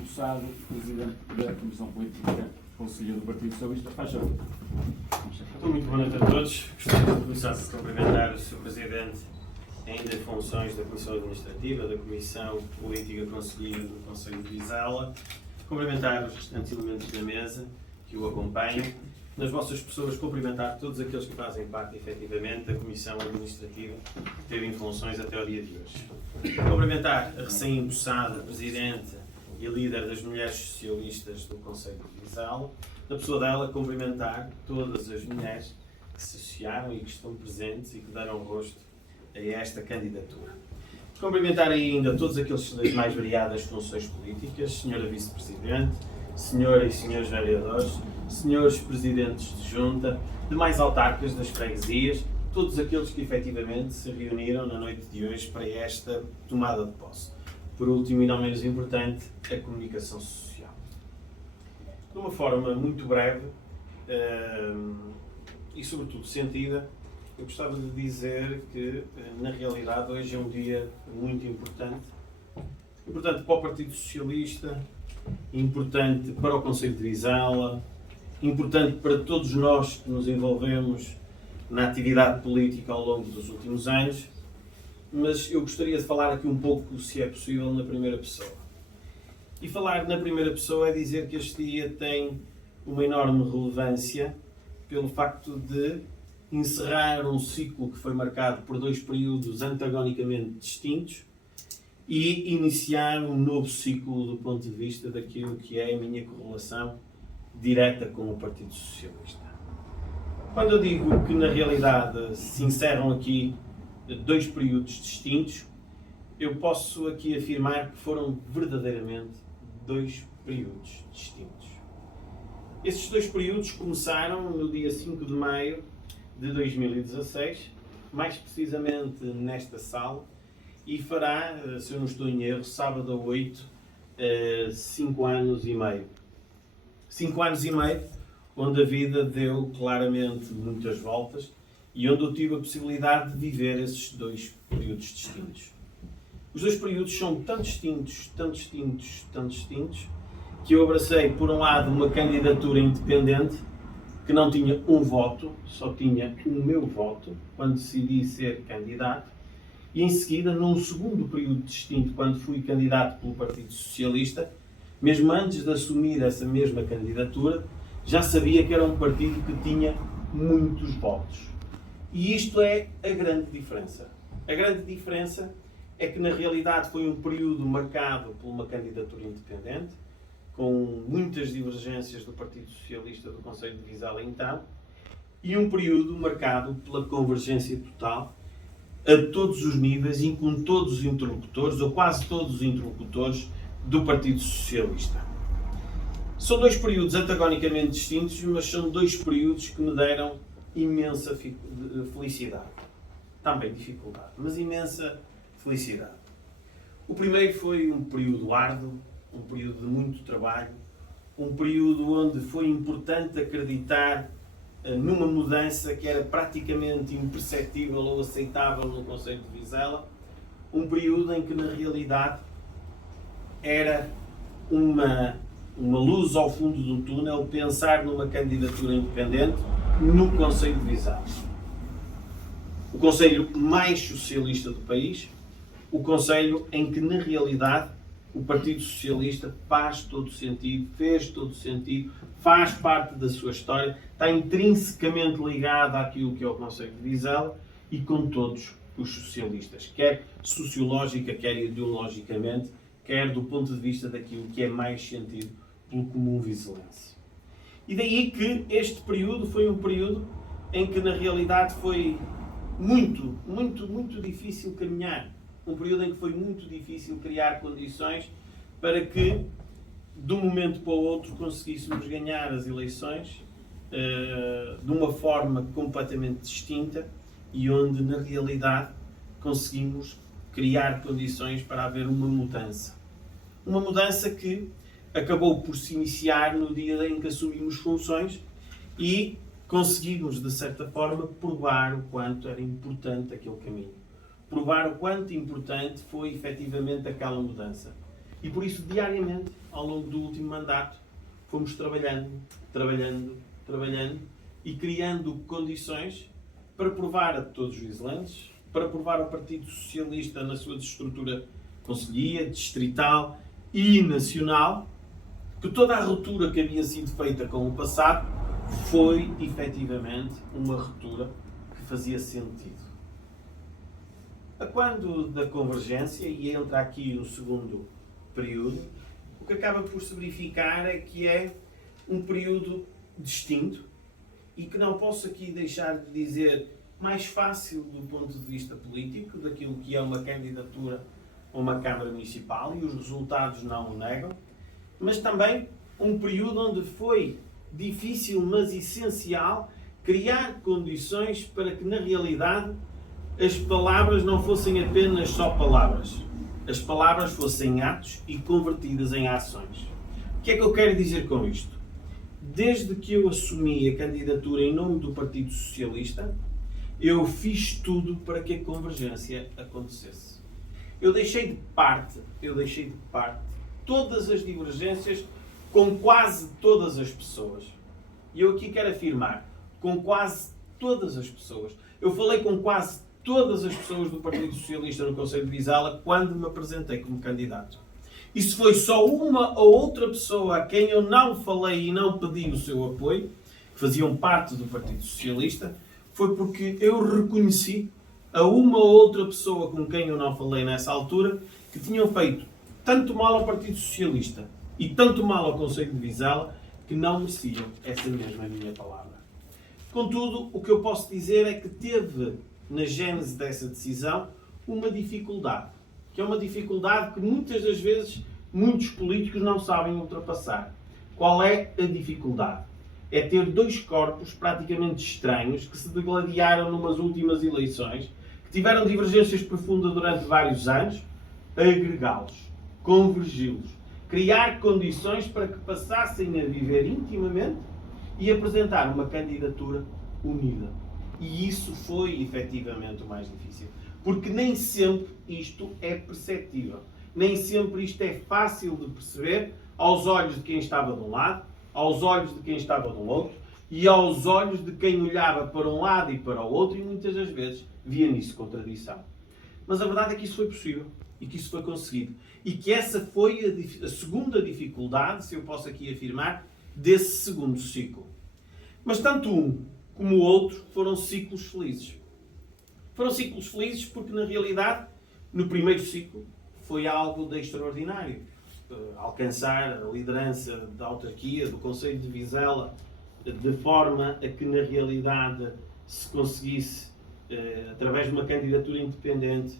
empossado Presidente da Comissão Política Conselheiro do Partido Socialista. Faz favor. Muito boa noite a todos. Gostaria de começar por cumprimentar o Sr. Presidente, ainda em funções da Comissão Administrativa, da Comissão Política Conselheira do Conselho de Vizela, cumprimentar os restantes elementos da mesa que o acompanham, nas vossas pessoas cumprimentar todos aqueles que fazem parte, efetivamente, da Comissão Administrativa que teve em funções até ao dia de hoje. Cumprimentar a recém-empossada Presidente e líder das Mulheres Socialistas do Conselho de Vizela. Na pessoa dela, cumprimentar todas as mulheres que se associaram e que estão presentes e que deram rosto a esta candidatura. Cumprimentar ainda todos aqueles das mais variadas funções políticas, Senhora Vice-Presidente, Senhora e Senhores Vereadores, Senhores Presidentes de Junta, demais autarcas das freguesias, todos aqueles que efetivamente se reuniram na noite de hoje para esta tomada de posse. Por último e não menos importante, a comunicação social. De uma forma muito breve e sobretudo sentida, eu gostava de dizer que, na realidade, hoje é um dia muito importante. Importante para o Partido Socialista, importante para o Conselho de Vizela, importante para todos nós que nos envolvemos na atividade política ao longo dos últimos anos, mas eu gostaria de falar aqui um pouco, se é possível, na primeira pessoa. E falar na primeira pessoa é dizer que este dia tem uma enorme relevância pelo facto de encerrar um ciclo que foi marcado por dois períodos antagonicamente distintos e iniciar um novo ciclo do ponto de vista daquilo que é a minha correlação direta com o Partido Socialista. Quando eu digo que na realidade se encerram aqui dois períodos distintos, eu posso aqui afirmar que foram verdadeiramente dois períodos distintos. Esses dois períodos começaram no dia 5 de maio de 2016, mais precisamente nesta sala, e fará, se eu não estou em erro, sábado a 8, 5 anos e meio. 5 anos e meio, onde a vida deu claramente muitas voltas e onde eu tive a possibilidade de viver esses dois períodos distintos. Os dois períodos são tão distintos, que eu abracei, por um lado, uma candidatura independente que não tinha um voto, só tinha o meu voto, quando decidi ser candidato, e em seguida, num segundo período distinto, quando fui candidato pelo Partido Socialista, mesmo antes de assumir essa mesma candidatura, já sabia que era um partido que tinha muitos votos. E isto é a grande diferença. A grande diferença é que, na realidade, foi um período marcado por uma candidatura independente, com muitas divergências do Partido Socialista do Conselho de Vizela então, e um período marcado pela convergência total a todos os níveis e com todos os interlocutores, ou quase todos os interlocutores, do Partido Socialista. São dois períodos antagonicamente distintos, mas são dois períodos que me deram imensa felicidade. Também dificuldade, mas imensa felicidade. O primeiro foi um período árduo, um período de muito trabalho, um período onde foi importante acreditar numa mudança que era praticamente imperceptível ou aceitável no Conselho de Vizela, um período em que, na realidade, era uma luz ao fundo do túnel pensar numa candidatura independente no Conselho de Vizela. O Conselho mais socialista do país, o Conselho em que, na realidade, o Partido Socialista faz todo o sentido, fez todo o sentido, faz parte da sua história, está intrinsecamente ligado àquilo que é o Conselho de Vizela e com todos os socialistas, quer sociológica, quer ideologicamente, quer do ponto de vista daquilo que é mais sentido pelo comum vizelense. E daí que este período foi um período em que, na realidade, foi muito difícil caminhar. Um período em que foi muito difícil criar condições para que, de um momento para o outro, conseguíssemos ganhar as eleições de uma forma completamente distinta e onde, na realidade, conseguimos criar condições para haver uma mudança. Uma mudança que acabou por se iniciar no dia em que assumimos funções e conseguimos, de certa forma, provar o quanto era importante aquele caminho. Provar o quanto importante foi efetivamente aquela mudança. E por isso, diariamente, ao longo do último mandato, fomos trabalhando e criando condições para provar a todos os vizelenses, para provar ao Partido Socialista na sua estrutura concelhia, distrital e nacional, que toda a ruptura que havia sido feita com o passado foi, efetivamente, uma ruptura que fazia sentido. A quando da convergência, e entra aqui no segundo período, o que acaba por se verificar é que é um período distinto e que não posso aqui deixar de dizer mais fácil do ponto de vista político, daquilo que é uma candidatura a uma Câmara Municipal, e os resultados não o negam, mas também um período onde foi difícil, mas essencial, criar condições para que, na realidade, as palavras não fossem apenas só palavras. As palavras fossem atos e convertidas em ações. O que é que eu quero dizer com isto? Desde que eu assumi a candidatura em nome do Partido Socialista, eu fiz tudo para que a convergência acontecesse. Eu deixei de parte todas as divergências com quase todas as pessoas. E eu aqui quero afirmar, com quase todas as pessoas. Eu falei com quase todas as pessoas do Partido Socialista no Conselho de Vizela quando me apresentei como candidato. E se foi só uma ou outra pessoa a quem eu não falei e não pedi o seu apoio, que faziam parte do Partido Socialista, foi porque eu reconheci a uma ou outra pessoa com quem eu não falei nessa altura, que tinham feito tanto mal ao Partido Socialista e tanto mal ao Conselho de Vizela, que não mereciam essa mesma minha palavra. Contudo, o que eu posso dizer é que teve, na gênese dessa decisão, uma dificuldade. Que é uma dificuldade que muitas das vezes muitos políticos não sabem ultrapassar. Qual é a dificuldade? É ter dois corpos praticamente estranhos que se degladiaram numas últimas eleições, que tiveram divergências profundas durante vários anos, agregá-los, convergi-los, criar condições para que passassem a viver intimamente e apresentar uma candidatura unida. E isso foi efetivamente o mais difícil. Porque nem sempre isto é perceptível. Nem sempre isto é fácil de perceber aos olhos de quem estava de um lado, aos olhos de quem estava do outro e aos olhos de quem olhava para um lado e para o outro e muitas das vezes via nisso contradição. Mas a verdade é que isso foi possível e que isso foi conseguido. E que essa foi a segunda dificuldade, se eu posso aqui afirmar, desse segundo ciclo. Mas tanto um como o outro foram ciclos felizes. Foram ciclos felizes porque, na realidade, no primeiro ciclo foi algo de extraordinário. Alcançar a liderança da autarquia, do Conselho de Vizela, de forma a que, na realidade, se conseguisse, através de uma candidatura independente,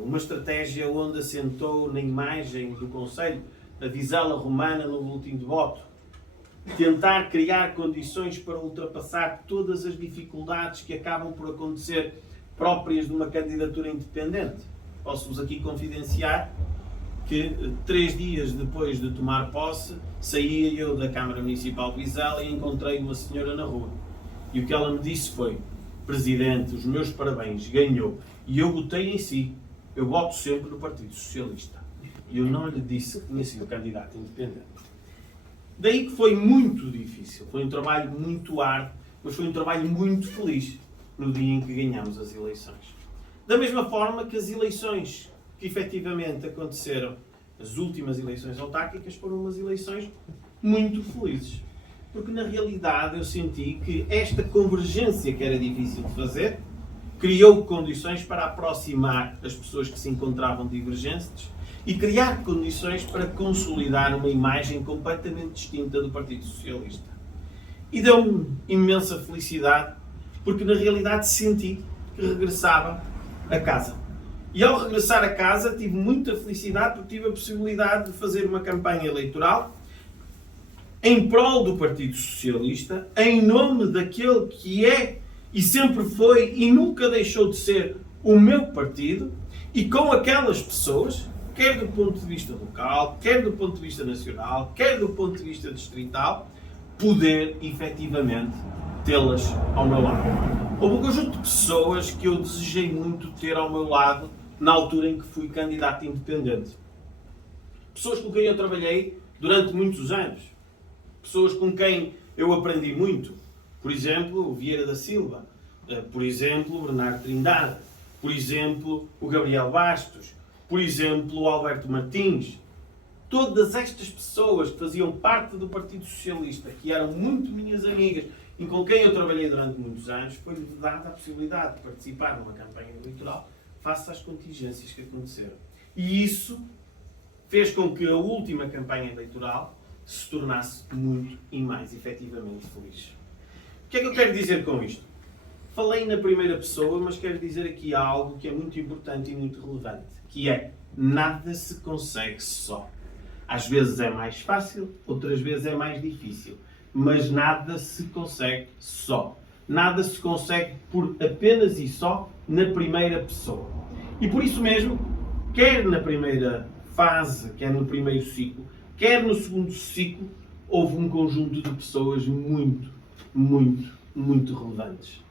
uma estratégia onde assentou na imagem do Conselho a Vizela romana no boletim de voto, tentar criar condições para ultrapassar todas as dificuldades que acabam por acontecer próprias de uma candidatura independente. Posso-vos aqui confidenciar que 3 dias depois de tomar posse, saía eu da Câmara Municipal de Vizela e encontrei uma senhora na rua. E o que ela me disse foi: Presidente, os meus parabéns, ganhou. E eu votei em si. Eu voto sempre no Partido Socialista. E eu não lhe disse que tinha sido candidato independente. Daí que foi muito difícil. Foi um trabalho muito árduo, mas foi um trabalho muito feliz no dia em que ganhamos as eleições. Da mesma forma que as eleições que efetivamente aconteceram, as últimas eleições autárquicas, foram umas eleições muito felizes. Porque na realidade eu senti que esta convergência que era difícil de fazer, criou condições para aproximar as pessoas que se encontravam divergentes e criar condições para consolidar uma imagem completamente distinta do Partido Socialista. E deu-me imensa felicidade, porque na realidade senti que regressava a casa. E ao regressar a casa tive muita felicidade, porque tive a possibilidade de fazer uma campanha eleitoral em prol do Partido Socialista, em nome daquele que é e sempre foi e nunca deixou de ser o meu partido, e com aquelas pessoas, quer do ponto de vista local, quer do ponto de vista nacional, quer do ponto de vista distrital, poder efetivamente tê-las ao meu lado. Houve um conjunto de pessoas que eu desejei muito ter ao meu lado na altura em que fui candidato independente. Pessoas com quem eu trabalhei durante muitos anos. Pessoas com quem eu aprendi muito. Por exemplo, o Vieira da Silva. Por exemplo, o Bernardo Trindade. Por exemplo, o Gabriel Bastos. Por exemplo, o Alberto Martins. Todas estas pessoas que faziam parte do Partido Socialista, que eram muito minhas amigas e com quem eu trabalhei durante muitos anos, foi-lhe dada a possibilidade de participar numa campanha eleitoral face às contingências que aconteceram. E isso fez com que a última campanha eleitoral se tornasse muito e mais efetivamente feliz. O que é que eu quero dizer com isto? Falei na primeira pessoa, mas quero dizer aqui algo que é muito importante e muito relevante, que é: nada se consegue só. Às vezes é mais fácil, outras vezes é mais difícil, mas nada se consegue só. Nada se consegue por apenas e só na primeira pessoa. E por isso mesmo, quer na primeira fase, quer no primeiro ciclo, quer no segundo ciclo, houve um conjunto de pessoas muito relevantes.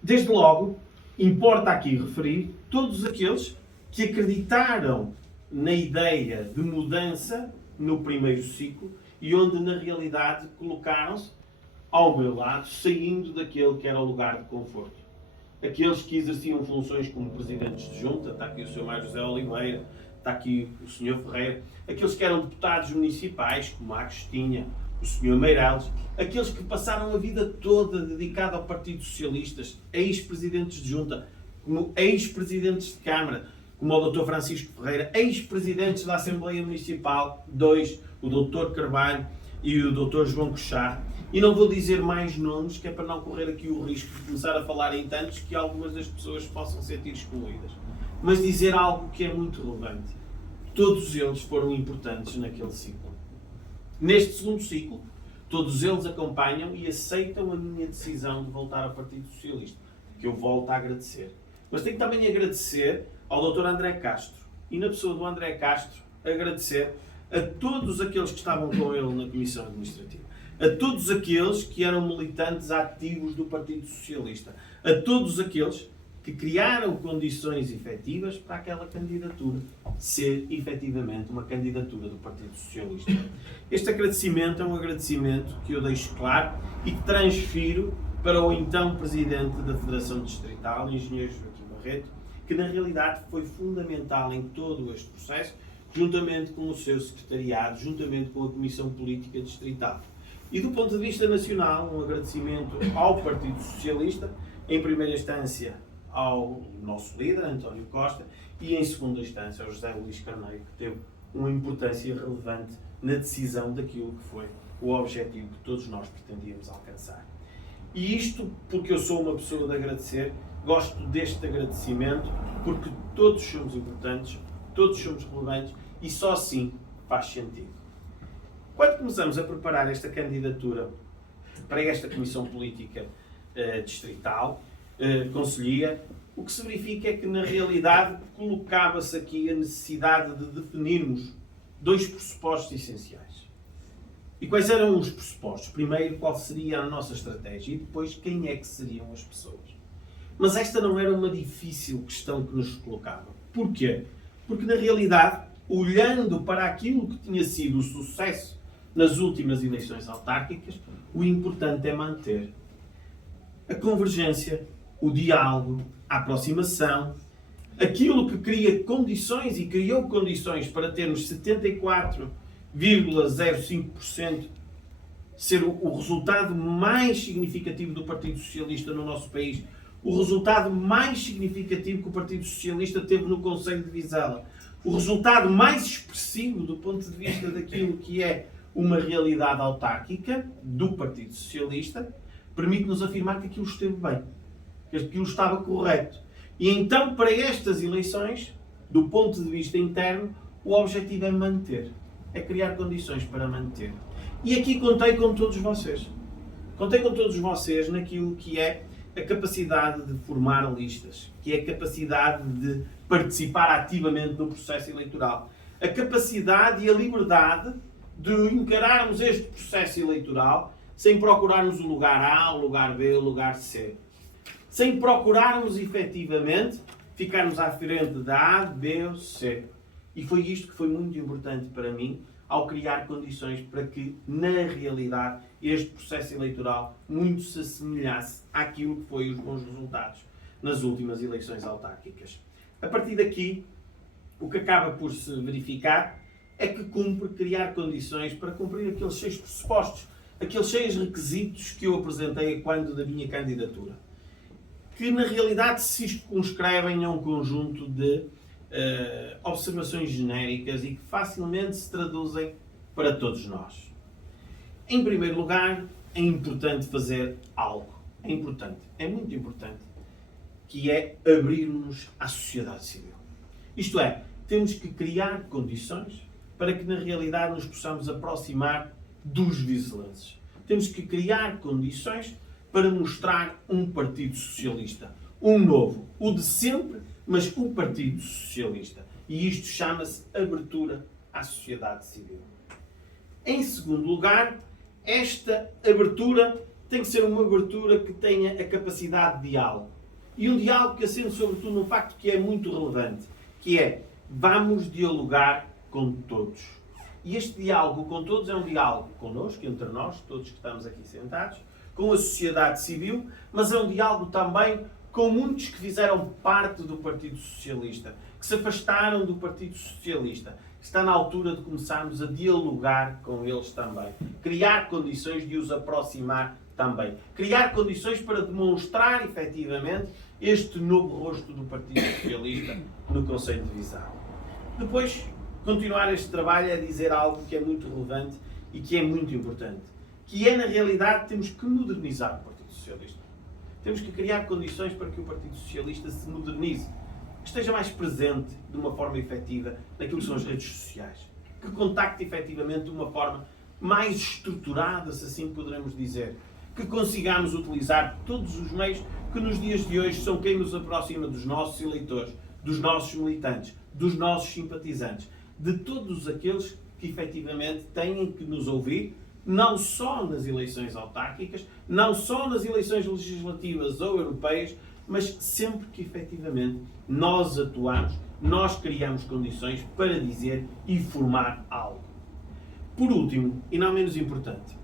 Desde logo, importa aqui referir todos aqueles que acreditaram na ideia de mudança no primeiro ciclo e onde, na realidade, colocaram-se ao meu lado, saindo daquele que era o lugar de conforto. Aqueles que exerciam funções como presidentes de junta, está aqui o Sr. Mário José Oliveira, está aqui o Sr. Ferreira, aqueles que eram deputados municipais, como a Agostinha, o Sr. Meireles, aqueles que passaram a vida toda dedicada ao Partido Socialista, ex-presidentes de junta, como ex-presidentes de Câmara, como o Dr. Francisco Ferreira, ex-presidentes da Assembleia Municipal, dois, o Dr. Carvalho e o Dr. João Cochar. E não vou dizer mais nomes, que é para não correr aqui o risco de começar a falar em tantos que algumas das pessoas possam sentir excluídas. Mas dizer algo que é muito relevante. Todos eles foram importantes naquele ciclo. Neste segundo ciclo, todos eles acompanham e aceitam a minha decisão de voltar ao Partido Socialista, que eu volto a agradecer. Mas tenho também a agradecer ao Dr. André Castro, e na pessoa do André Castro, agradecer a todos aqueles que estavam com ele na Comissão Administrativa, a todos aqueles que eram militantes ativos do Partido Socialista, a todos aqueles que criaram condições efetivas para aquela candidatura ser efetivamente uma candidatura do Partido Socialista. Este agradecimento é um agradecimento que eu deixo claro e que transfiro para o então Presidente da Federação Distrital, Engenheiro Joaquim Barreto, que na realidade foi fundamental em todo este processo, juntamente com o seu secretariado, juntamente com a Comissão Política Distrital. E do ponto de vista nacional, um agradecimento ao Partido Socialista, em primeira instância ao nosso líder, António Costa, e em segunda instância ao José Luís Carneiro, que teve uma importância relevante na decisão daquilo que foi o objetivo que todos nós pretendíamos alcançar. E isto porque eu sou uma pessoa de agradecer, gosto deste agradecimento, porque todos somos importantes, todos somos relevantes e só assim faz sentido. Quando começamos a preparar esta candidatura para esta Comissão Política Distrital, Conselhia, o que se verifica é que, na realidade, colocava-se aqui a necessidade de definirmos dois pressupostos essenciais. E quais eram os pressupostos? Primeiro, qual seria a nossa estratégia e depois, quem é que seriam as pessoas. Mas esta não era uma difícil questão que nos colocava. Porquê? Porque, na realidade, olhando para aquilo que tinha sido o sucesso nas últimas eleições autárquicas, o importante é manter a convergência, o diálogo, a aproximação, aquilo que cria condições e criou condições para termos 74,05% ser o resultado mais significativo do Partido Socialista no nosso país, o resultado mais significativo que o Partido Socialista teve no Conselho de Vizela, o resultado mais expressivo do ponto de vista daquilo que é uma realidade autárquica do Partido Socialista, permite-nos afirmar que aquilo esteve bem, que aquilo estava correto. E então, para estas eleições, do ponto de vista interno, o objetivo é manter, é criar condições para manter. E aqui contei com todos vocês. Contei com todos vocês naquilo que é a capacidade de formar listas, que é a capacidade de participar ativamente no processo eleitoral, a capacidade e a liberdade de encararmos este processo eleitoral sem procurarmos o lugar A, o lugar B, o lugar C. Sem procurarmos efetivamente ficarmos à frente da A, B ou C. E foi isto que foi muito importante para mim ao criar condições para que, na realidade, este processo eleitoral muito se assemelhasse àquilo que foi os bons resultados nas últimas eleições autárquicas. A partir daqui, o que acaba por se verificar é que cumpre criar condições para cumprir aqueles 6 pressupostos, aqueles 6 requisitos que eu apresentei quando da minha candidatura, que na realidade se circunscrevem a um conjunto de observações genéricas e que facilmente se traduzem para todos nós. Em primeiro lugar, é importante fazer algo. É importante, é muito importante, que é abrirmos à sociedade civil. Isto é, temos que criar condições para que na realidade nos possamos aproximar dos vizelenses. Temos que criar condições para mostrar um Partido Socialista. Um novo, o de sempre, mas o Partido Socialista. E isto chama-se abertura à sociedade civil. Em segundo lugar, esta abertura tem que ser uma abertura que tenha a capacidade de diálogo. E um diálogo que assente sobretudo num facto que é muito relevante, que é, vamos dialogar com todos. E este diálogo com todos é um diálogo connosco, entre nós, todos que estamos aqui sentados, com a sociedade civil, mas é um diálogo também com muitos que fizeram parte do Partido Socialista, que se afastaram do Partido Socialista. Está na altura de começarmos a dialogar com eles também. Criar condições de os aproximar também. Criar condições para demonstrar, efetivamente, este novo rosto do Partido Socialista no Conselho de Viseu. Depois, continuar este trabalho é dizer algo que é muito relevante e que é muito importante. Que é, na realidade, temos que modernizar o Partido Socialista. Temos que criar condições para que o Partido Socialista se modernize, que esteja mais presente de uma forma efetiva naquilo que são as redes sociais, que contacte efetivamente de uma forma mais estruturada, se assim poderemos dizer, que consigamos utilizar todos os meios que nos dias de hoje são quem nos aproxima dos nossos eleitores, dos nossos militantes, dos nossos simpatizantes, de todos aqueles que efetivamente têm que nos ouvir, não só nas eleições autárquicas, não só nas eleições legislativas ou europeias, mas sempre que efetivamente nós atuamos, nós criamos condições para dizer e formar algo. Por último, e não menos importante,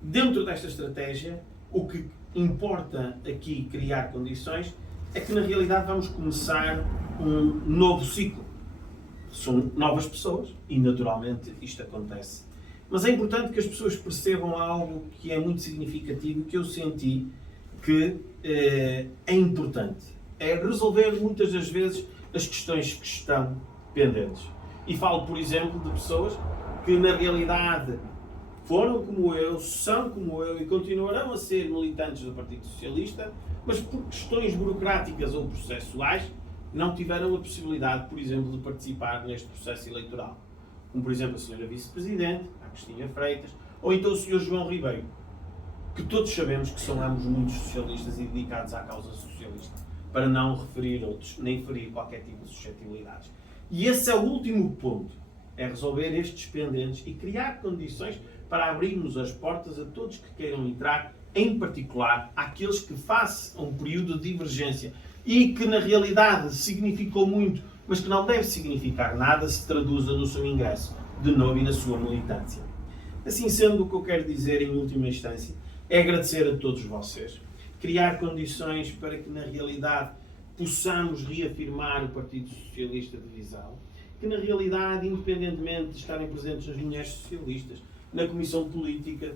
dentro desta estratégia, o que importa aqui criar condições é que na realidade vamos começar um novo ciclo. São novas pessoas e naturalmente isto acontece. Mas é importante que as pessoas percebam algo que é muito significativo, que eu senti que é importante. É resolver muitas das vezes as questões que estão pendentes. E falo, por exemplo, de pessoas que na realidade foram como eu, são como eu e continuarão a ser militantes do Partido Socialista, mas por questões burocráticas ou processuais não tiveram a possibilidade, por exemplo, de participar neste processo eleitoral. Como, por exemplo, a Sra. Vice-Presidente, a Cristina Freitas, ou então o Sr. João Ribeiro, que todos sabemos que são ambos muito socialistas e dedicados à causa socialista, para não referir outros, nem ferir qualquer tipo de suscetibilidades. E esse é o último ponto, é resolver estes pendentes e criar condições para abrirmos as portas a todos que queiram entrar, em particular àqueles que façam um período de divergência e que na realidade significou muito, mas que não deve significar nada se traduza no seu ingresso, de novo, e na sua militância. Assim sendo, o que eu quero dizer em última instância é agradecer a todos vocês, criar condições para que na realidade possamos reafirmar o Partido Socialista de Viseu, que na realidade, independentemente de estarem presentes as mulheres socialistas, na comissão política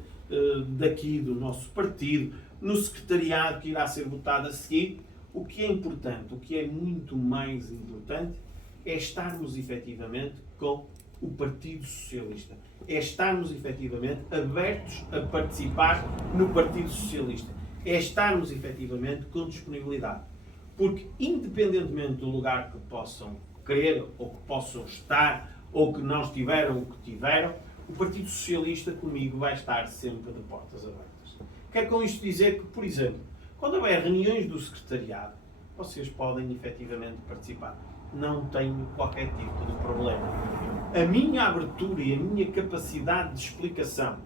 daqui do nosso partido, no secretariado que irá ser votado a seguir, o que é importante, o que é muito mais importante, é estarmos efetivamente com o Partido Socialista. É estarmos efetivamente abertos a participar no Partido Socialista. É estarmos efetivamente com disponibilidade. Porque, independentemente do lugar que possam querer, ou que possam estar, ou que não estiveram, ou que tiveram, o Partido Socialista comigo vai estar sempre de portas abertas. Quero com isto dizer que, por exemplo, quando houver reuniões do secretariado, vocês podem efetivamente participar. Não tenho qualquer tipo de problema. A minha abertura e a minha capacidade de explicação,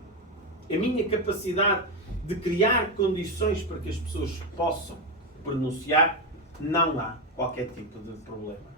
a minha capacidade de criar condições para que as pessoas possam pronunciar, não há qualquer tipo de problema.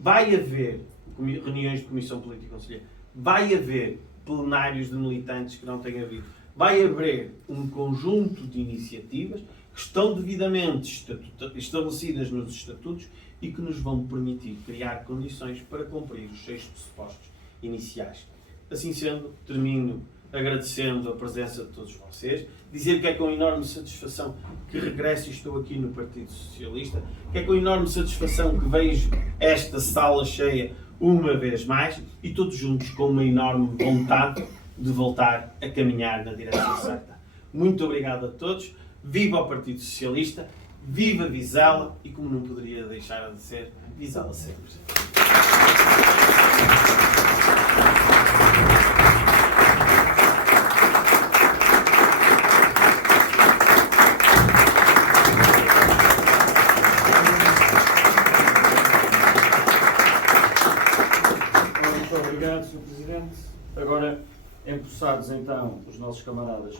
vai haver reuniões de Comissão Política e Conselheira, vai haver plenários de militantes que não têm havido, vai haver um conjunto de iniciativas que estão devidamente estabelecidas nos estatutos e que nos vão permitir criar condições para cumprir os 6 pressupostos iniciais. Assim sendo, termino agradecendo a presença de todos vocês, dizer que é com enorme satisfação que regresso e estou aqui no Partido Socialista, que é com enorme satisfação que vejo esta sala cheia uma vez mais e todos juntos com uma enorme vontade de voltar a caminhar na direção certa. Muito obrigado a todos, viva o Partido Socialista, viva Vizela e, como não poderia deixar de ser, Vizela sempre. Muito obrigado, Sr. Presidente. Agora, empossados então os nossos camaradas